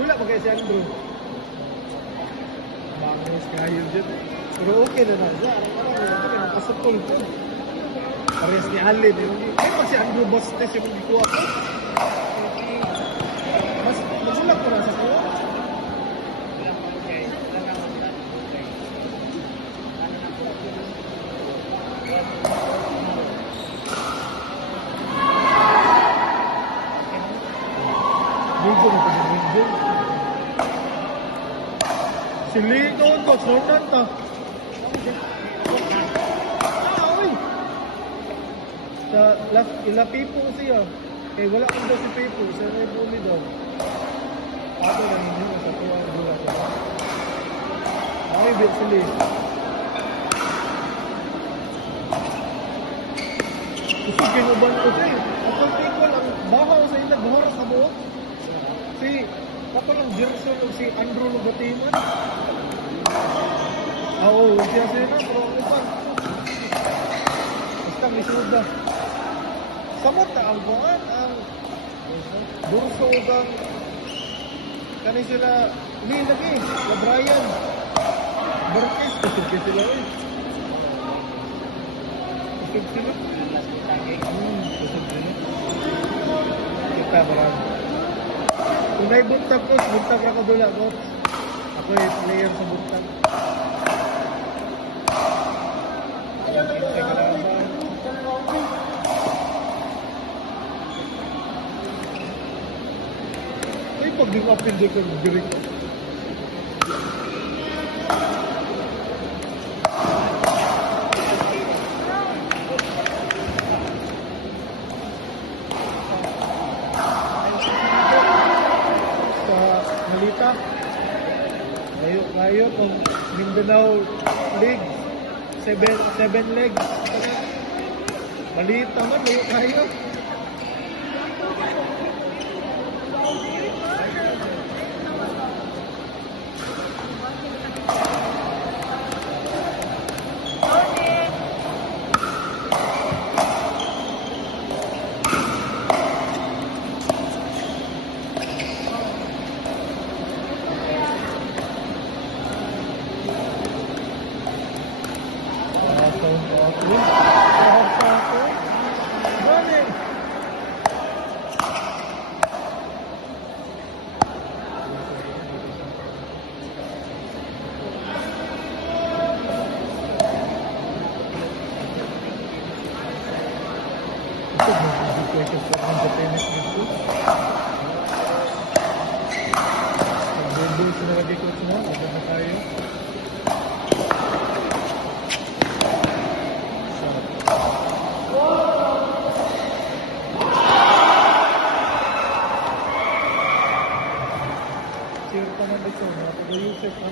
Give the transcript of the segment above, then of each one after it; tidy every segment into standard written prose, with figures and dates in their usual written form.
Dula pa kayo si Andrew. Bangos kayo dyan. Pero okay na na siya. Ano nakasutol ko. Parehas ni Alin. Ay pa si Andrew Bostes yung gikuha ko. Mas magsulak ko na sa kuha. Video na pa yung video. Si Lee noon ko, Jordan ta. Uy! Sa last, ila Pipo siya. Kaya wala kong daw si Pipo, sa Rebuli daw. Ako na ninyo, sa tuwa ang dula ko. Ay, bit si Lee. Kasi ginuban ko siya eh. At ang Pico lang, bahaw sa ila, bahara sa buhok. Si, ako lang Gerson o si Andrew Lugatiman. Oo, siya na, pero ano pa? Basta may suda. Samot na ang buwan, ang Durso kang kani sila, hindi lagi, na Brian. Barkis, kasi sila eh. Kasi sila. Kita marami. Kung naibuntag ko, buntag na kadula ko. Ako yung player sa buntag. Ay, pag yung apindi ko, dirig ko. Malita. Layo kung Mindanao League. 7 legs. Malita man, layo kayo. Sinalagay ko ito na, maganda na tayo. Sir pa man ito, napag-Yusef na.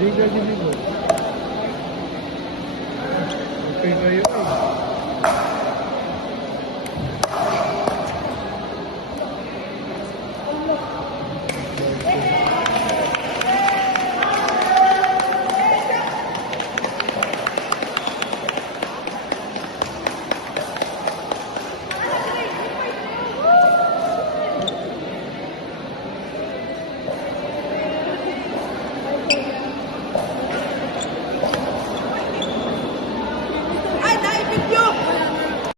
Hindi ka din mo. Okay na yun.